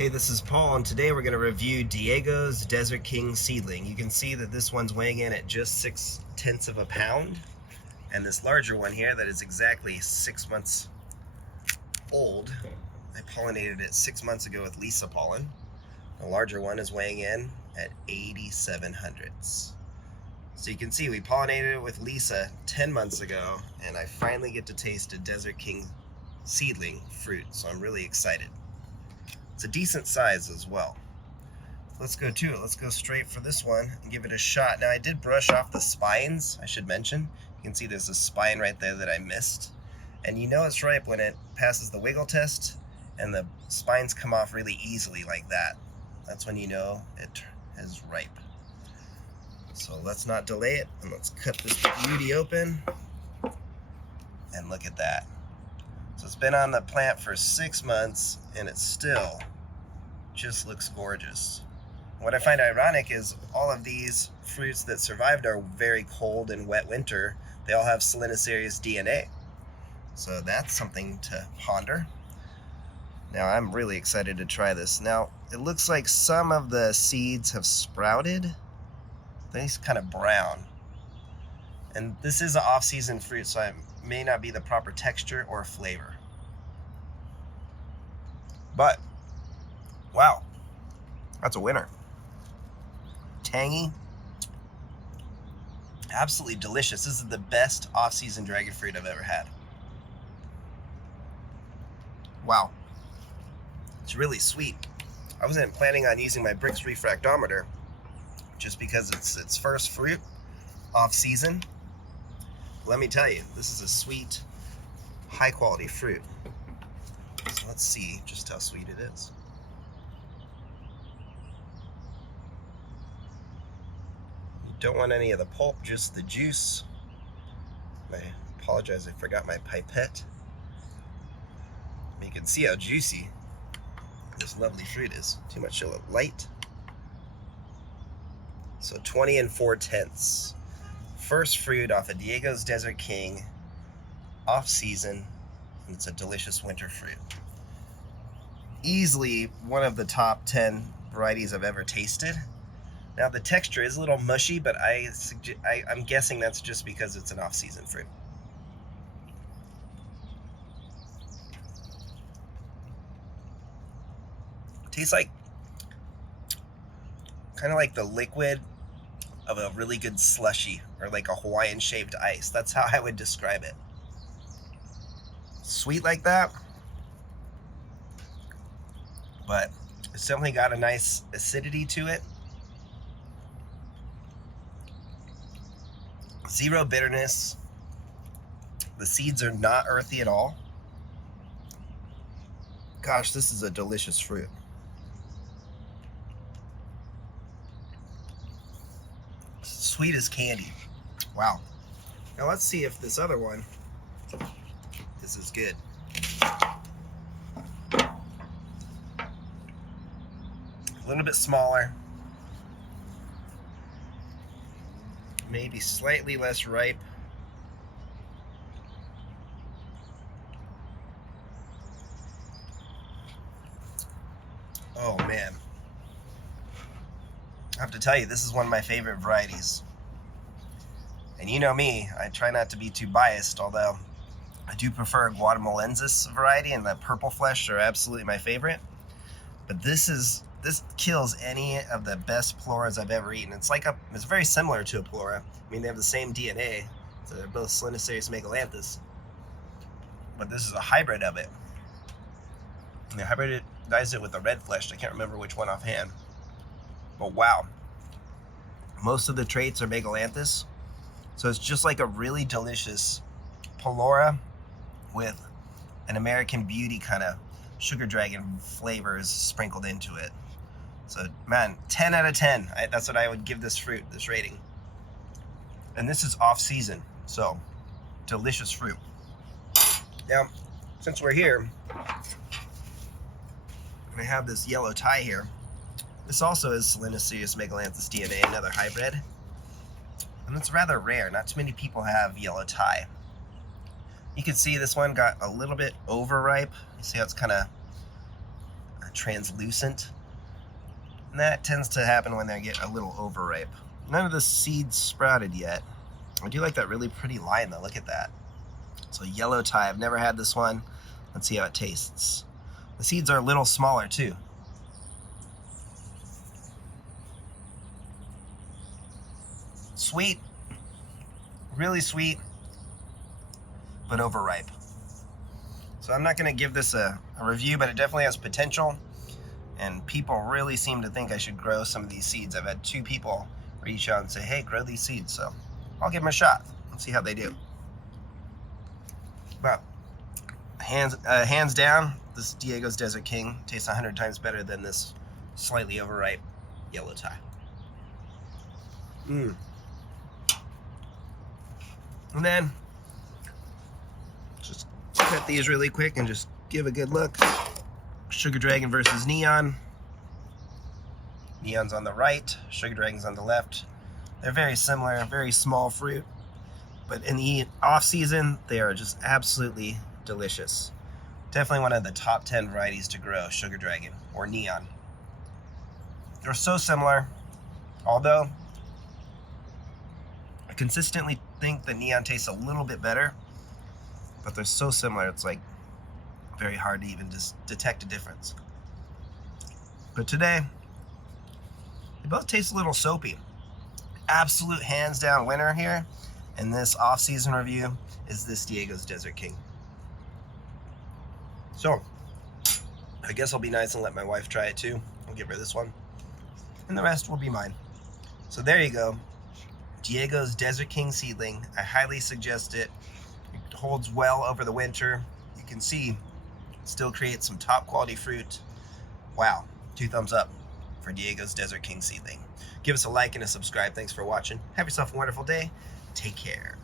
Hey, this is Paul, and today we're going to review Diego's Desert King Seedling. You can see that this one's weighing in at just 0.6 of a pound, and this larger one here that is exactly 6 months old, I pollinated it 6 months ago with Lisa pollen. The larger one is weighing in at 87 hundredths. So you can see we pollinated it with Lisa 10 months ago, and I finally get to taste a Desert King Seedling fruit, so I'm really excited. It's a decent size as well. Let's go to it. Let's go straight for this one and give it a shot. Now, I did brush off the spines, I should mention. You can see there's a spine right there that I missed. And you know it's ripe when it passes the wiggle test and the spines come off really easily like that. That's when you know it is ripe. So let's not delay it, and let's cut this beauty open. And look at that. So it's been on the plant for 6 months, and it still just looks gorgeous. What I find ironic is all of these fruits that survived our very cold and wet winter, they all have Solanacea's DNA. So that's something to ponder. Now I'm really excited to try this. Now it looks like some of the seeds have sprouted. They're kind of brown. And this is an off-season fruit, so it may not be the proper texture or flavor. But, wow, that's a winner. Tangy, absolutely delicious. This is the best off-season dragon fruit I've ever had. Wow, it's really sweet. I wasn't planning on using my Brix refractometer just because it's its first fruit off-season. Let me tell you, this is a sweet, high-quality fruit. So let's see just how sweet it is. You don't want any of the pulp, just the juice. I apologize, I forgot my pipette. You can see how juicy this lovely fruit is. Too much light. So 20 4/10. First fruit off of Diego's Desert King, off season, and it's a delicious winter fruit. Easily one of the top 10 varieties I've ever tasted. Now the texture is a little mushy, but I'm guessing that's just because it's an off-season fruit. Tastes like, kind of like the liquid of a really good slushy, or like a Hawaiian shaved ice. That's how I would describe it. Sweet like that, but it's definitely got a nice acidity to it. Zero bitterness. The seeds are not earthy at all. Gosh, this is a delicious fruit. Sweet as candy. Wow. Now let's see if this other one is as good. A little bit smaller. Maybe slightly less ripe. Oh man. I have to tell you, this is one of my favorite varieties. And you know me, I try not to be too biased, although I do prefer Guatemalensis variety, and the purple flesh are absolutely my favorite. But this kills any of the best Ploras I've ever eaten. It's very similar to a Plora. I mean, they have the same DNA, so they're both Solanacea's megalanthus. But this is a hybrid of it. And they hybridized it with the red flesh. I can't remember which one offhand. But wow, most of the traits are megalanthus. So it's just like a really delicious Pelora with an American Beauty kind of sugar dragon flavors sprinkled into it. So man, 10 out of 10. That's what I would give this fruit, this rating. And this is off season, so delicious fruit. Now, since we're here, I have this yellow tie here. This also is Solanacea's megalanthus DNA, another hybrid. And it's rather rare. Not too many people have yellow tie. You can see this one got a little bit overripe. You see how it's kind of translucent. And that tends to happen when they get a little overripe. None of the seeds sprouted yet. I do like that really pretty line though, look at that. So yellow tie, I've never had this one. Let's see how it tastes. The seeds are a little smaller too. Sweet, really sweet, but overripe. So I'm not gonna give this a review, but it definitely has potential. And people really seem to think I should grow some of these seeds. I've had 2 people reach out and say, hey, grow these seeds. So I'll give them a shot and see how they do. But hands down, this Diego's Desert King tastes 100 times better than this slightly overripe yellow tie. And then just cut these really quick and just give a good look. Sugar Dragon versus Neon. Neon's on the right, Sugar Dragon's on the left. They're very similar, very small fruit, but in the off season, they are just absolutely delicious. Definitely one of the top 10 varieties to grow, Sugar Dragon or Neon. They're so similar, although I consistently think the Neon tastes a little bit better, but they're so similar, it's like very hard to even just detect a difference. But today, they both taste a little soapy. Absolute hands down winner here in this off-season review is this Diego's Desert King. So, I guess I'll be nice and let my wife try it too. I'll give her this one. And the rest will be mine. So there you go. Diego's Desert King seedling. I highly suggest it. It holds well over the winter. You can see it still creates some top quality fruit. Wow, 2 thumbs up for Diego's Desert King seedling. Give us a like and a subscribe. Thanks for watching. Have yourself a wonderful day. Take care.